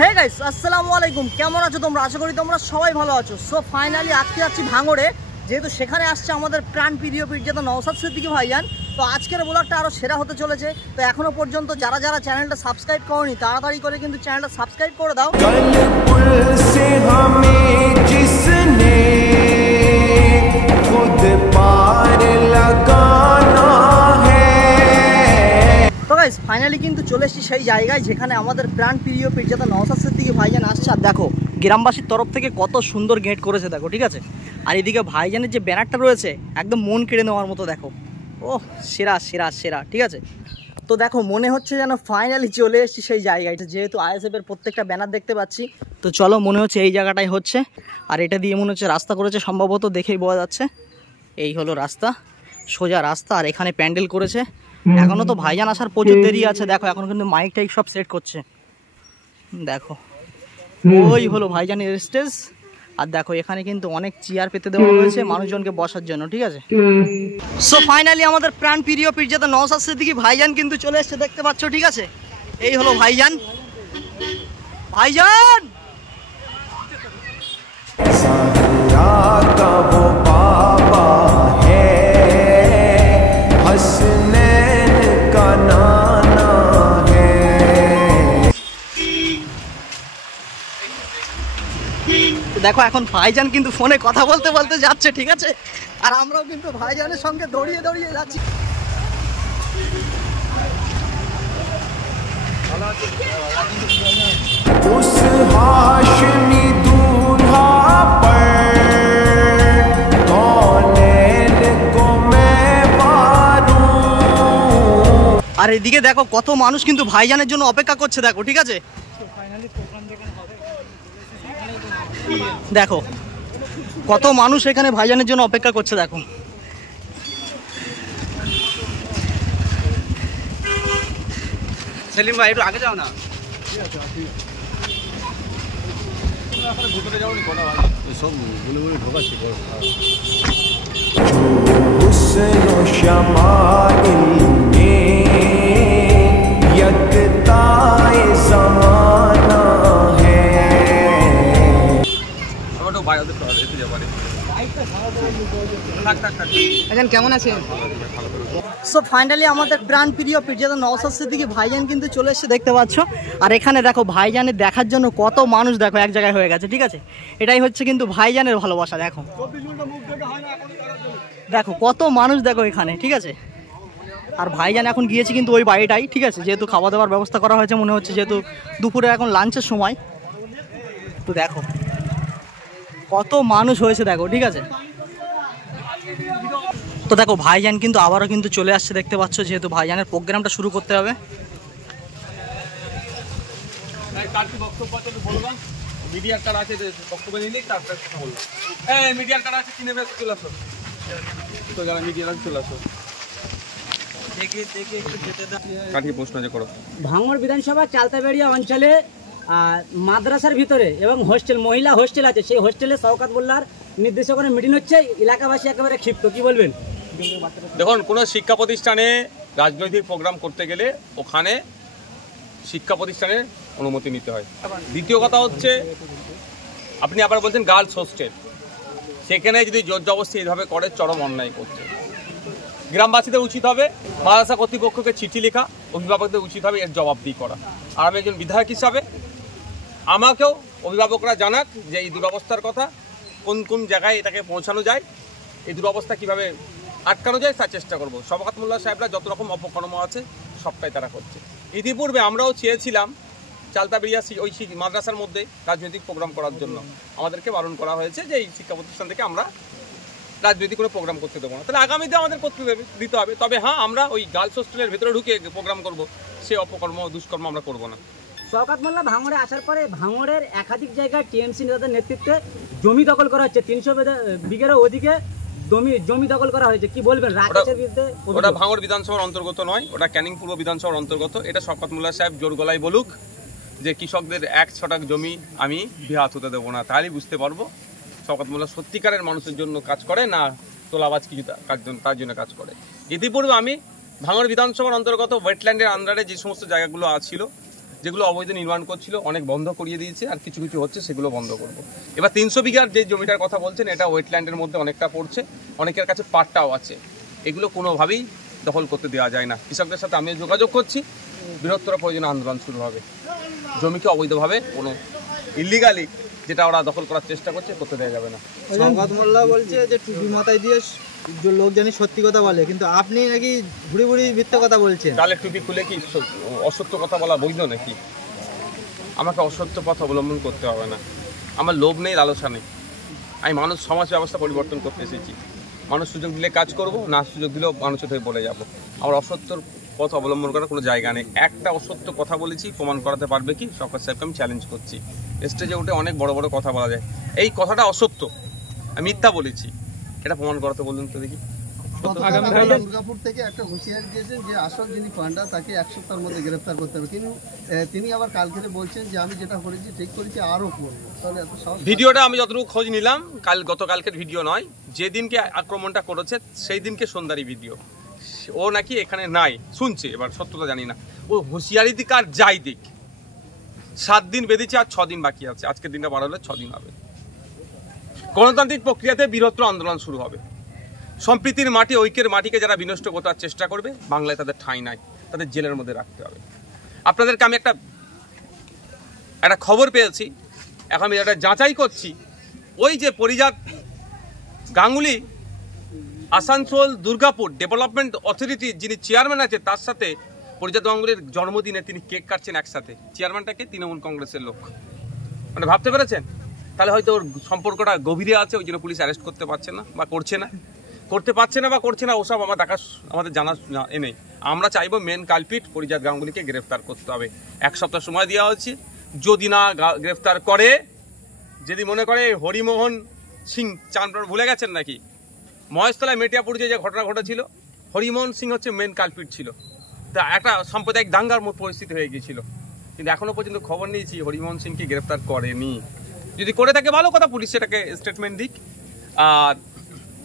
Hey guys, আসসালামু আলাইকুম। কেমন আছো তোমরা? আশা করি তোমরা সবাই ভালো আছো। সো ফাইনালি আজকে যাচ্ছি ভাঙড়ে, যেহেতু সেখানে আসছে আমাদের প্রাণ প্রিয় পীরজাদা নওশাদ সিদ্দিকী ভাইজান। তো আজকের ব্লগটা আরও সেরা হতে চলেছে। তো এখনো পর্যন্ত যারা যারা চ্যানেলটা সাবস্ক্রাইব করোনি তাড়াতাড়ি করে কিন্তু চ্যানেলটা সাবস্ক্রাইব করে দাও। ফাইনালি কিন্তু চলে এসেছি সেই জায়গায় যেখানে আমাদের প্রাণ প্রিয় পীরজাদা নওশাদ সিদ্দিকী ভাইজান আসছে। আর দেখো গ্রামবাসীর তরফ থেকে কত সুন্দর গেট করেছে দেখো, ঠিক আছে। আর এদিকে ভাইজানের যে ব্যানারটা রয়েছে একদম মন কেড়ে নেওয়ার মতো দেখো। ও সেরা সেরা সেরা, ঠিক আছে। তো দেখো মনে হচ্ছে যেন ফাইনালি চলে এসেছি সেই জায়গাটা, যেহেতু আইএসএফ এর প্রত্যেকটা ব্যানার দেখতে পাচ্ছি। তো চলো, মনে হচ্ছে এই জায়গাটাই হচ্ছে। আর এটা দিয়ে মনে হচ্ছে রাস্তা করেছে, সম্ভবত দেখেই বোঝা যাচ্ছে। এই হলো রাস্তা, সোজা রাস্তা। আর এখানে প্যান্ডেল করেছে। এখনো তো ভাইজান আসার প্রচুর দেরি আছে। দেখো এখন কিন্তু মাইক টাইক সব সেট করছে। দেখো ওই হলো ভাইজানের স্টেজ। আর দেখো এখানে কিন্তু অনেক চেয়ার পেতে দেওয়া হয়েছে মানুষজনকে বসার জন্য, ঠিক আছে। সো ফাইনালি আমাদের প্রাণ প্রিয় পীরজাদা নওশাদ সিদ্দিকী ভাইজান কিন্তু চলে এসেছে, দেখতে পাচ্ছ, ঠিক আছে। এই হলো ভাইজান। ভাইজান দেখো এখন ভাইজান কিন্তু ফোনে কথা বলতে বলতে যাচ্ছে, ঠিক আছে। আর আমরাও কিন্তু ভাইজানের সঙ্গে দৌড়িয়ে দৌড়িয়ে যাচ্ছি। আর এদিকে দেখো কত মানুষ কিন্তু ভাইজানের জন্য অপেক্ষা করছে দেখো, ঠিক আছে। দেখো কত মানুষ এখানে ভাইজানের জন্য অপেক্ষা করছে দেখো। সেলিম ভাই একটু আগে যাও না। কেমন আছেন? সো ফাইনালি আমাদের প্রাণ প্রিয় পীরজাদা নওশাদ সিদ্দিকী ভাইজান কিন্তু চলে এসেছে, দেখতে পাচ্ছ। আর এখানে দেখো ভাইজানের দেখার জন্য কত মানুষ দেখো এক জায়গায় হয়ে গেছে, ঠিক আছে। এটাই হচ্ছে কিন্তু ভাইজানের ভালোবাসা। দেখো দেখো কত মানুষ দেখো এখানে, ঠিক আছে। আর ভাইজান এখন গিয়েছে কিন্তু ওই বাড়িটাই, ঠিক আছে, যেহেতু খাওয়া দাওয়ার ব্যবস্থা করা হয়েছে মনে হচ্ছে, যেহেতু দুপুরে এখন লাঞ্চের সময়। তো দেখো কত মানুষ হয়েছে দেখো, ঠিক আছে। তো দেখো ভাইজান কিন্তু আবারও কিন্তু চলে আসছে, দেখতে পাচ্ছ, যেহেতু ভাইজানের প্রোগ্রামটা শুরু করতে হবে। ভাঙড় বিধানসভা চালতাবেড়িয়া অঞ্চলে মাদ্রাসার ভিতরে এবং হোস্টেল, মহিলা হোস্টেল আছে, সেই হোস্টেলে শওকত মোল্লার নির্দেশনা মিটিং হচ্ছে। এলাকাবাসী একেবারে ক্ষিপ্ত, কি বলবেন? দেখুন, কোনো শিক্ষা প্রতিষ্ঠানে রাজনৈতিক প্রোগ্রাম করতে গেলে ওখানে শিক্ষা প্রতিষ্ঠানের অনুমতি নিতে হয়। দ্বিতীয় কথা হচ্ছে, আপনি আবার বলছেন গার্লস হোস্টেল, সেখানে যদি জোর জবরদস্তি এইভাবে করে চরম অন্যায় করছে। গ্রামবাসীদের উচিত হবে মাদ্রাসা কর্তৃপক্ষকে চিঠি লেখা, অভিভাবকদের উচিত হবে এর জবাবদিহি করা। আর আমি একজন বিধায়ক হিসাবে আমাকেও অভিভাবকরা জানাক যে এই দুরবস্থার কথা, কোন কোন জায়গায় এটাকে পৌঁছানো যায়, এই দুরবস্থা কীভাবে আটকানো যায় তার চেষ্টা করব। শওকত মোল্লা সাহেবরা যত রকম অপকর্ম আছে সবটাই তারা করছে। ইতিপূর্বে আমরাও চেয়েছিলাম চালতাবেড়িয়া ওই মাদ্রাসার মধ্যে রাজনৈতিক প্রোগ্রাম করার জন্য, আমাদেরকে বারণ করা হয়েছে যে এই শিক্ষা প্রতিষ্ঠান থেকে আমরা রাজনৈতিক কোনো প্রোগ্রাম করতে দেবো না। তাহলে আগামীতে আমাদের করতে দিতে হবে। তবে হ্যাঁ, আমরা ওই গার্লস হোস্টেলের ভেতরে ঢুকে প্রোগ্রাম করব, সে অপকর্ম দুষ্কর্ম আমরা করবো না। শওকত মোল্লা ভাঙড়ে আসার পরে ভাঙড়ের একাধিক জায়গায় টিএমসি নেতাদের নেতৃত্বে জমি দখল করা হচ্ছে, 300 বিঘেরও ওদিকে জমি দখল করা হয়েছে, কি বলবেন? রাকেশের বিরুদ্ধে। ওটা ভাঙড় বিধানসভার অন্তর্গত নয়, ওটা ক্যানিং পূর্ব বিধানসভার অন্তর্গত। এটা শওকত মোল্লা সাহেব জোর গলায় বলুক যে কৃষকদের 1 ছটাক জমি আমি বিহাত হতে দেবো না, তাহলেই বুঝতে পারবো শওকত মোল্লা সত্যিকারের মানুষের জন্য কাজ করে না তোলাবাজ কি তার জন্য কাজ করে। ইতিপূর্বে আমি ভাঙড় বিধানসভার অন্তর্গত ওয়েটল্যান্ডের আন্ডারে যে সমস্ত জায়গাগুলো ছিল যেগুলো অবৈধ নির্মাণ করছিল অনেক বন্ধ করিয়ে দিয়েছে, আর কিছু কিছু হচ্ছে সেগুলো বন্ধ করব। এবার 300 বিঘার যে জমিটার কথা বলছেন এটা ওয়েটল্যান্ডের মধ্যে অনেকটা পড়ছে, অনেকের কাছে পাট্টাও আছে, এগুলো কোনোভাবেই দখল করতে দেওয়া যায় না। কৃষকদের সাথে আমিও যোগাযোগ করছি, বৃহত্তর প্রয়োজনে আন্দোলন শুরু হবে। জমিকে অবৈধভাবে কোনো ইলিগালি যেটা ওরা দখল করার চেষ্টা করছে করতে দেওয়া যাবে না। সৌগত মোল্লা বলছে যে টুপি মাথায় দিয়ে লোক জানি সত্যি কথা বলে, কিন্তু আপনি নাকি ঘুরি ঘুরি মিথ্যে কথা বলছেন। তাহলে টুপি খুলে কি অসত্য কথা বলা বৈধ নাকি? আমাকে অসত্য পথ অবলম্বন করতে হবে না। আমার লোভ নেই, লালসা নেই। আমি মানুষ সমাজ ব্যবস্থা পরিবর্তন করতে এসেছি। মানুষ সুযোগ দিলে কাজ করব, না সুযোগ দিলেও মানুষের হয়ে বলে যাব। আমার অসত্যর পথ অবলম্বন করার কোনো জায়গা নেই। একটা অসত্য কথা বলেছি, প্রমাণ করাতে পারবে কি? শওকত সাহেবকে আমি চ্যালেঞ্জ করছি। স্টেজে উঠে অনেক বড় বড় কথা বলা যায়, এই কথাটা অসত্য, আমি মিথ্যা বলেছি, এটা প্রমাণ করাতে বলুন তো দেখি। দুর্গাপুর থেকে একটা হুঁশিয়ারি দিয়েছেন যে আসল যিনি পান্ডা তাকে 1 সপ্তাহের মধ্যে গ্রেফতার করতে হবে, কিন্তু তিনি আবার কালকে বলছেন যে আমি যেটা করেছি ঠিক করেছি, আরও করবো। তাহলে এত সাহস? ভিডিওটা আমি যতটুকু খোঁজ নিলাম, গতকালকের ভিডিও নয়, যেদিনকে আক্রমণটা করেছে সেই দিনকে সন্ধ্যারই ভিডিও। ও নাকি এখানে নাই, শুনছে, এবার সত্যতা জানি না। ও হুঁশিয়ারি দিক আর যাই দিক, 7 দিন বেঁধেছে আর 6 দিন বাকি আছে। আজকের দিনটা বাড়ালে 6 দিন হবে। গণতান্ত্রিক প্রক্রিয়াতে বৃহত্তর আন্দোলন শুরু হবে। সম্প্রীতির মাটি, ঐক্যের মাটিকে যারা বিনষ্ট করার চেষ্টা করবে, বাংলায় তাদের ঠাঁই নাই, তাদের জেলের মধ্যে রাখতে হবে। আপনাদেরকে আমি একটা খবর পেয়েছি, এখন আমি এটা যাচাই করছি। ওই যে পরিজাত গাঙ্গুলি আসানসোল দুর্গাপুর ডেভেলপমেন্ট অথরিটির যিনি চেয়ারম্যান আছে, তার সাথে পরিজাত গাঙ্গুলির জন্মদিনে তিনি কেক কাটছেন একসাথে। চেয়ারম্যানটাকে তৃণমূল কংগ্রেসের লোক, মানে ভাবতে পেরেছেন? তাহলে হয়তো ওর সম্পর্কটা গভীরে আছে, ওই জন্য পুলিশ অ্যারেস্ট করতে পারছে না বা করছে না, ওসব আমাদের জানা নেই। আমরা চাইবো মেন কালপিট পরিজাত গাঙ্গুলিকে গ্রেফতার করতে হবে। 1 সপ্তাহ সময় দেওয়া হচ্ছে। যদি না গ্রেফতার করে, যদি মনে করে হরিমোহন সিং চাঁদপুর ভুলে গেছেন নাকি, মহেশতলায় মেটিয়াপুর যে ঘটনা ঘটেছিল, হরিমোহন সিং হচ্ছে মেন কালপিট ছিল। তা একটা সাম্প্রদায়িক দাঙ্গার মতো পরিস্থিতি হয়ে গিয়েছিল, কিন্তু এখনো পর্যন্ত খবর নিয়েছি হরিমোহন সিংকে গ্রেফতার করেনি। যদি করে থাকে ভালো কথা, পুলিশ সেটাকে স্টেটমেন্ট দিক। আর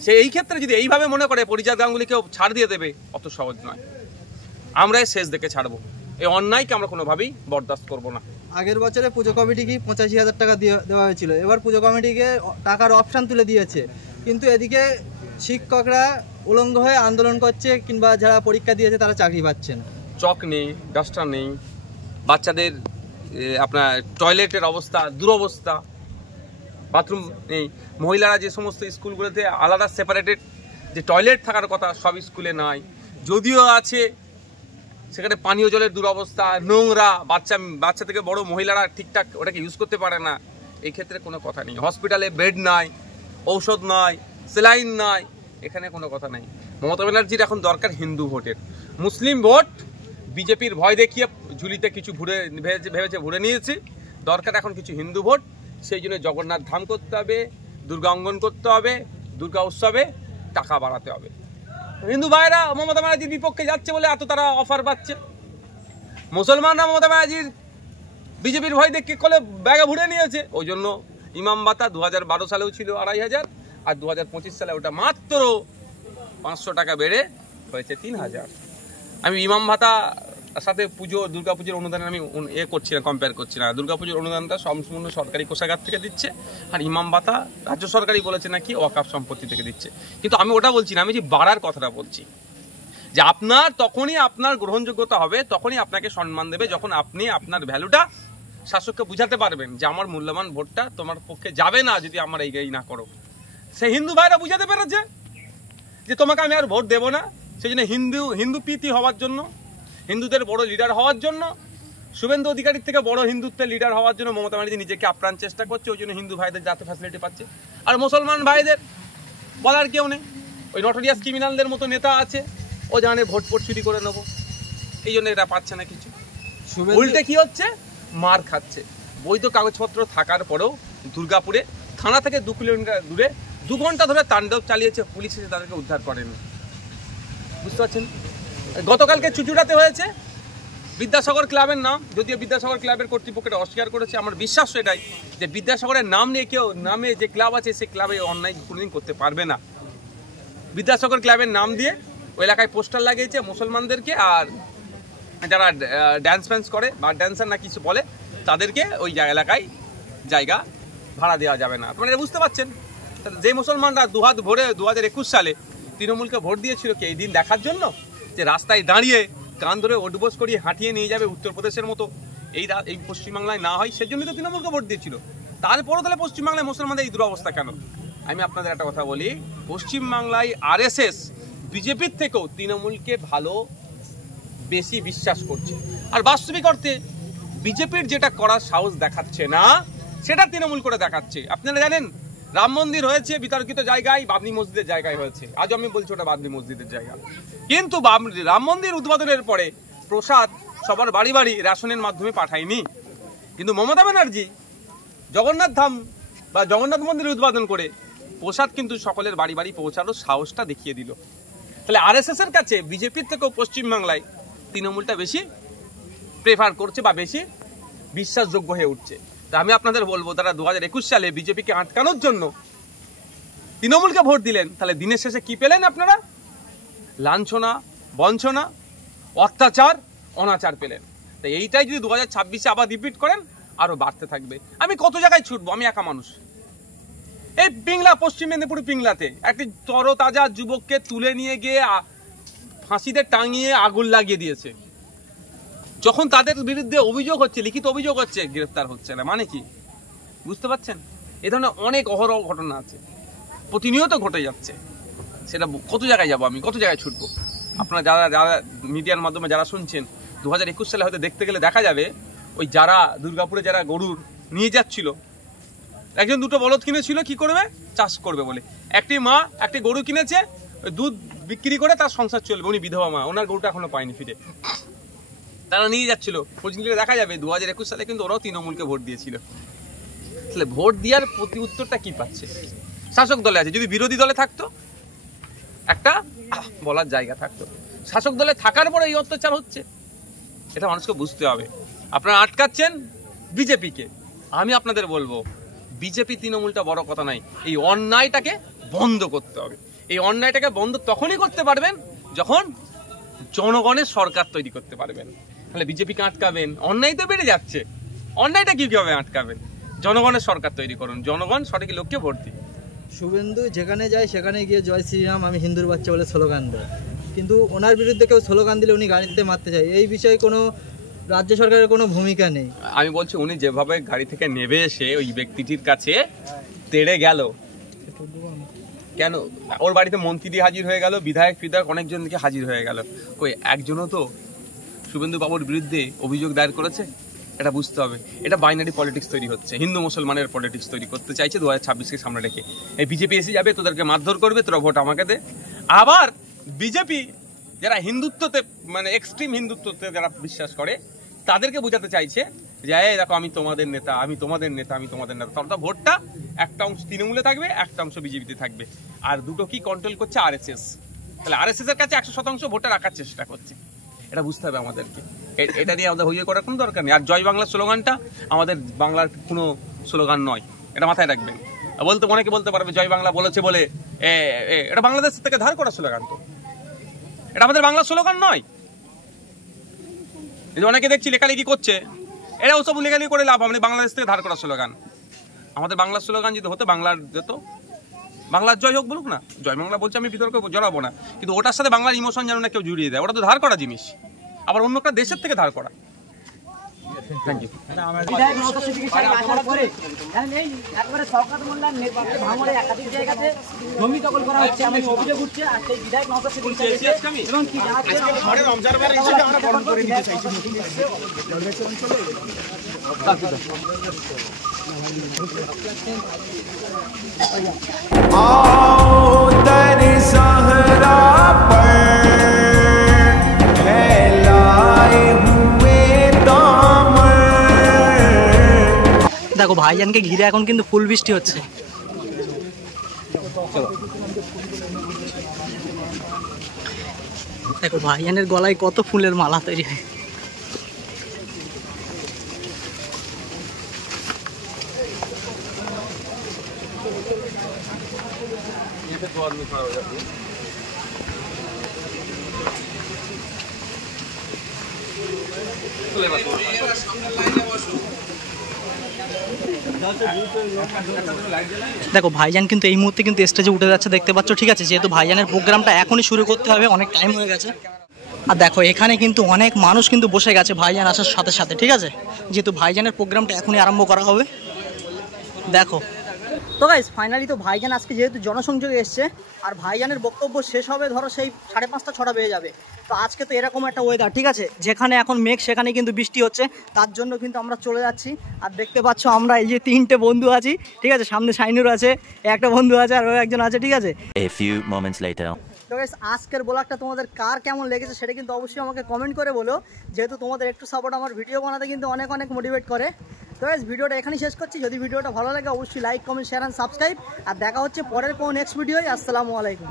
সে এই ক্ষেত্রে যদি এইভাবে মনে করে পরিজাত গাঙ্গুলিকেও ছাড় দিয়ে দেবে, অত সহজ নয়। আমরা শেষ দেখে ছাড়বো, এই অন্যায়কে আমরা কোনোভাবেই বরদাস্ত করবো না। আগের বছরে পুজো কমিটিকে 85,000 টাকা দেওয়া হয়েছিল, এবার পুজো কমিটিকে টাকার অপশান তুলে দিয়েছে, কিন্তু এদিকে শিক্ষকরা উলঙ্গ হয়ে আন্দোলন করছে, কিংবা যারা পরীক্ষা দিয়েছে তারা চাকরি পাচ্ছে না। চক নেই, ডাস্টার নেই, বাচ্চাদের আপনার টয়লেটের অবস্থা দুরবস্থা, বাথরুম নেই। মহিলারা যে সমস্ত স্কুলগুলোতে আলাদা সেপারেটেড যে টয়লেট থাকার কথা, সব স্কুলে নাই। যদিও আছে, সেখানে পানীয় জলের দুরবস্থা, নোংরা, বাচ্চা থেকে বড় মহিলারা ঠিকঠাক ওটাকে ইউজ করতে পারে না। এই ক্ষেত্রে কোনো কথা নেই। হসপিটালে বেড নাই, ঔষধ নাই, সেলাইন নাই, এখানে কোনো কথা নেই। মমতা ব্যানার্জির এখন দরকার হিন্দু ভোটের। মুসলিম ভোট বিজেপির ভয় দেখিয়ে ঝুলিতে কিছু ভেবেছে ভরে নিয়েছে। দরকার এখন কিছু হিন্দু ভোট। সেই জন্য জগন্নাথ ধাম করতে হবে, দুর্গা অঙ্গন করতে হবে, দুর্গা উৎসবে টাকা বাড়াতে হবে। হিন্দু ভাইরা মমতা ব্যানার্জির বিপক্ষে যাচ্ছে বলে এত তারা অফার পাচ্ছে। মুসলমানরা মমতা ব্যানার্জির বিজেপির ভয় দেখে কলে ব্যাগে ভরে নিয়েছে। ওই জন্য ইমাম ভাতা 2012 সালেও ছিল 2,500, আর 2025 সালে ওটা মাত্র 500 টাকা বেড়ে হয়েছে 3,000। আমি ইমাম ভাতা সাথে দুর্গা পুজোর অনুদান আমি করছি না, কম্পেয়ার করছি না। দুর্গা পুজোর অনুদানটা সম্পূর্ণ সরকারি কোষাগার থেকে দিচ্ছে, আর ইমাম ভাতা রাজ্য সরকারই বলেছে নাকি ওয়াকফ সম্পত্তি থেকে দিচ্ছে। কিন্তু আমি ওটা বলছি না, আমি যে বাড়ার কথাটা বলছি, যে আপনার তখনই আপনার গ্রহণযোগ্যতা হবে, তখনই আপনাকে সম্মান দেবে, যখন আপনি আপনার ভ্যালুটা শাসককে বুঝাতে পারবেন যে আমার মূল্যবান ভোটটা তোমার পক্ষে যাবে না যদি আমার এই না করো। সেই হিন্দু ভাইরা বুঝাতে পেরেছে যে তোমাকে আমি আর ভোট দেবো না। সেই জন্য হিন্দু প্রীতি হওয়ার জন্য, হিন্দুদের বড় লিডার হওয়ার জন্য, শুভেন্দু অধিকারীর থেকে বড় হিন্দুত্বের লিডার হওয়ার জন্য মমতা ব্যানার্জি নিজেকে আপ্রাণ চেষ্টা করছে। ওই জন্য হিন্দু ভাইদের যাতে ফ্যাসিলিটি পাচ্ছে, আর মুসলমান ভাইদের বলার কেউ নেই। ওই নটোরিয়াস ক্রিমিনালদের মতো নেতা আছে, ও জানে ভোট চুরি করে নেবো, এই জন্য এটা পাচ্ছে না কিছু। উল্টে কি হচ্ছে, মার খাচ্ছে। বৈধ কাগজপত্র থাকার পরেও দুর্গাপুরে থানা থেকে 2 কিলোমিটার দূরে 2 ঘন্টা ধরে তাণ্ডব চালিয়েছে, পুলিশ এসে তাদেরকে উদ্ধার করেনি। বুঝতে পারছেন? গতকালকে চুচুড়াতে হয়েছে বিদ্যাসাগর ক্লাবের নাম, যদিও বিদ্যাসাগর ক্লাবের কর্তৃপক্ষটা অস্বীকার করেছে। আমার বিশ্বাস এটাই যে বিদ্যাসাগরের নাম নিয়ে কেউ নামে যে ক্লাব আছে সেই ক্লাবে অন্যায় কোনোদিন করতে পারবে না। বিদ্যাসাগর ক্লাবের নাম দিয়ে ওই এলাকায় পোস্টার লাগিয়েছে মুসলমানদেরকে, আর যারা ড্যান্স ফ্যান্স করে বা ড্যান্সার না কিছু বলে, তাদেরকে ওই এলাকায় জায়গা ভাড়া দেওয়া যাবে না। আপনারা বুঝতে পারছেন, যে মুসলমানরা দুহাত ভরে 2021 সালে তৃণমূলকে ভোট দিয়েছিল কি এই দিন দেখার জন্য, যে রাস্তায় দাঁড়িয়ে কান ধরে ওটবোস করিয়ে হাঁটিয়ে নিয়ে যাবে উত্তরপ্রদেশের মতো এই পশ্চিমবাংলায় না হয়, সেজন্যই তো তৃণমূলকে ভোট দিয়েছিল। তারপরও তাহলে পশ্চিমবাংলায় মুসলমানদের এই দুরবস্থা কেন? আমি আপনাদের একটা কথা বলি, পশ্চিমবাংলায় RSS বিজেপির থেকেও তৃণমূলকে ভালো বেশি বিশ্বাস করছে। আর বাস্তবিক অর্থে বিজেপির যেটা করার সাহস দেখাচ্ছে না, সেটা তৃণমূল করে দেখাচ্ছে। আপনারা জানেন রাম মন্দির হয়েছে বিতর্কিত জায়গায়, বাবরি মসজিদের জায়গায় হয়েছে। আজ আমি বলছি ওটা বাবরি মসজিদের জায়গা, কিন্তু রাম মন্দির উদ্বোধনের পরে প্রসাদ সবার বাড়ি বাড়ি রেশনের মাধ্যমে পাঠায়নি। কিন্তু মমতা ব্যানার্জি জগন্নাথ ধাম বা জগন্নাথ মন্দির উদ্বোধন করে প্রসাদ কিন্তু সকলের বাড়ি বাড়ি পৌঁছানোর সাহসটা দেখিয়ে দিল। তাহলে RSS এর কাছে বিজেপির থেকেও পশ্চিমবাংলায় তৃণমূলটা বেশি প্রেফার করছে বা বেশি বিশ্বাসযোগ্য হয়ে উঠছে। তা আমি আপনাদের বলবো, তারা 2021 সালে বিজেপিকে আটকানোর জন্য তৃণমূলকে ভোট দিলেন, তাহলে দিনের শেষে কি পেলেন আপনারা? লাঞ্ছনা, বঞ্চনা, অত্যাচার, অনাচার পেলেন। তাই এইটাই যদি 2026-এ আবার রিপিট করেন, আরো বাড়তে থাকবে। আমি কত জায়গায় ছুটবো, আমি একা মানুষ। এই পিংলা, পশ্চিম মেদিনীপুর পিংলাতে একটি তরতাজা যুবককে তুলে নিয়ে গিয়ে ফাঁসিতে টাঙিয়ে আগুন লাগিয়ে দিয়েছে। যখন তাদের বিরুদ্ধে অভিযোগ হচ্ছে, লিখিত অভিযোগ হচ্ছে, গ্রেফতার হচ্ছে না, মানে কি বুঝতে পারছেন? এ ধরনের অনেক অহরহ ঘটনা আছে, প্রতিনিয়ত ঘটে যাচ্ছে। সেটা কত জায়গায় যাবো আমি, কত জায়গায় ছুটবো? আপনারা যারা মিডিয়ার মাধ্যমে যারা শুনছেন, 2021 সালে হয়তো দেখতে গেলে দেখা যাবে ওই যারা দুর্গাপুরে যারা গরুর নিয়ে যাচ্ছিল, একজন দুটো বলদ কিনেছিল কি করবে, চাষ করবে বলে। একটি মা একটি গরু কিনেছে, ওই দুধ বিক্রি করে তার সংসার চলবে। উনি বিধবা মা, ওনার গরুটা এখনো পায়নি ফিরে, তারা নিয়ে যাচ্ছিল। পর্যন্ত দেখা যাবে 2021 সালে কিন্তু ওরাও তৃণমূলকে ভোট দিয়েছিল। তাহলে ভোট দেওয়ার প্রতি উত্তরটা কি পাচ্ছে? শাসক দলে আছে, যদি বিরোধী দলে থাকতো একটা বলার জায়গা থাকতো। শাসক দলে থাকার পরে এই অত্যাচার হচ্ছে, এটা মানুষকে বুঝতে হবে। আপনারা আটকাচ্ছেন বিজেপিকে। আমি আপনাদের বলবো, বিজেপি তৃণমূলটা বড় কথা নাই, এই অন্যায়টাকে বন্ধ করতে হবে। এই অন্যায়টাকে বন্ধ তখনই করতে পারবেন যখন জনগণের সরকার তৈরি করতে পারবেন। তাহলে বিজেপিকে আটকাবেন, অন্যায় তো বেড়ে যাচ্ছে, অন্যায়টা কিভাবে আটকাবেন? জনগণের সরকার তৈরি করুন, জনগণ সঠিক লোককে ভোট দিন। শুভেন্দু যেখানে যায় সেখানে গিয়ে জয় শ্রীরাম আমি হিন্দুর বাচ্চা বলে স্লোগান দেয়, কিন্তু ওনার বিরুদ্ধে কেউ স্লোগান দিলে উনি গাড়িতে মারতে চায়। এই বিষয়ে কোনো রাজ্য সরকারের কোনো ভূমিকা নেই। আমি বলছি, উনি যেভাবে গাড়ি থেকে নেমে এসে ওই ব্যক্তিটির কাছে তেড়ে গেল, কেন ওর বাড়িতে মন্ত্রী হাজির হয়ে গেল, বিধায়ক অনেকজন থেকে হাজির হয়ে গেল, কই একজনও তো শুভেন্দু বাবুর বিরুদ্ধে অভিযোগ দায়ের করেছে? এটা বুঝতে হবে। এটা বাইনারি পলিটিক্স তৈরি হচ্ছে, হিন্দু মুসলমানের পলিটিক্স তৈরি করতে চাইছে 2026-কে সামনে রেখে। এই বিজেপি এসে যাবে, তোদেরকে মারধর করবে, তোরা ভোট আমাকে দে। আবার বিজেপি যারা হিন্দুত্বতে, মানে এক্সট্রিম হিন্দুত্বতে যারা বিশ্বাস করে, তাদেরকে বোঝাতে চাইছে যে এই দেখো আমি তোমাদের নেতা, আমি তোমাদের নেতা, আমি তোমাদের নেতা। তাহলে ভোটটা একটা অংশ তৃণমূলে থাকবে, একটা অংশ বিজেপিতে থাকবে। আর দুটো কি কন্ট্রোল করছে? RSS। তাহলে RSS এর কাছে 100% ভোটে রাখার চেষ্টা করছে, এটা বুঝতে হবে আমাদেরকে। এটা নিয়ে আমাদের হইয়ে করার কোনো দরকার নেই। আর জয় বাংলা স্লোগানটা আমাদের বাংলার কোনো স্লোগান নয়, এটা মাথায় রাখবেন। অনেকে বলতে পারবে জয় বাংলা বলেছে বলে, এটা বাংলাদেশ থেকে ধার করা স্লোগান, তো এটা আমাদের বাংলা স্লোগান নয়। এই যে অনেকে দেখছি লেখালেখি করছে, এটা ওসব লেখালেখি করে লাভ, আমাদের বাংলাদেশ থেকে ধার করা স্লোগান। আমাদের বাংলার স্লোগান যদি হতো, বাংলার যেত, বাংলার জয় হোক বলুক না, জয় বাংলা বলছে, আমি বিতর্ক জড়াবো না, কিন্তু ওটার সাথে বাংলার ইমোশন যেন না কেউ জুড়িয়ে দেয়। ওটা তো ধার করা জিনিস, আবার অন্য একটা দেশের থেকে ধার করা। Thank you. বিধায়ক নওশাদ সিদ্দিকী সাহেব আসার পরে এই একবারে শওকত মোল্লার নেতৃত্বে ভাঙড়ে একাধিক জায়গাতে জমি দখল করা হচ্ছে, এমন অভিযোগ উঠছে। আর সেই বিধায়ক নওশাদ সিদ্দিকী সাহেব এবং কি জানাচ্ছেন, ঘরের অবজারভার হিসেবে আমরা বরণ করে নিতে চাইছি। দেখো ভাইজানকে ঘিরে এখন কিন্তু ফুল বৃষ্টি হচ্ছে। দেখো ভাইজানের গলায় কত ফুলের মালা তৈরি হয়। দেখো ভাইজান কিন্তু এই মুহূর্তে কিন্তু স্টেজে উঠে যাচ্ছে দেখতে পাচ্ছ, ঠিক আছে, যেহেতু ভাইজানের প্রোগ্রামটা এখনই শুরু করতে হবে, অনেক টাইম হয়ে গেছে। আর দেখো এখানে কিন্তু অনেক মানুষ কিন্তু বসে গেছে ভাইজান আসার সাথে সাথে, ঠিক আছে, যেহেতু ভাইজানের প্রোগ্রামটা এখনই আরম্ভ করা হবে। দেখো তো গাইস ফাইনালি তো ভাইজান আজকে যেহেতু জনসংযোগে এসছে, আর ভাইজানের বক্তব্য শেষ হবে ধরো সেই 5:30 6টা বেজে যাবে। তো আজকে তো এরকম একটা ওয়েদার, ঠিক আছে, যেখানে এখন মেঘ সেখানে কিন্তু বৃষ্টি হচ্ছে, তার জন্য কিন্তু আমরা চলে যাচ্ছি। আর দেখতে পাচ্ছ আমরা এই যে 3টে বন্ধু আছি, ঠিক আছে, সামনে শাইনুর আছে, একটা বন্ধু আছে, আর একজন আছে, ঠিক আছে। A few moments later. তো গাইস আজকের ব্লগটা তোমাদের কার কেমন লেগেছে সেটা কিন্তু অবশ্যই আমাকে কমেন্ট করে বলো, যেহেতু তোমাদের একটু সাপোর্ট আমার ভিডিও বানাতে কিন্তু অনেক অনেক মোটিভেট করে। তো গাইস ভিডিওটা এখানেই শেষ করছি। যদি ভিডিওটা ভালো লাগে অবশ্যই like, comment, share and subscribe. আর দেখা হচ্ছে পরের কোনো নেক্সট ভিডিওয়। আসসালামু আলাইকুম।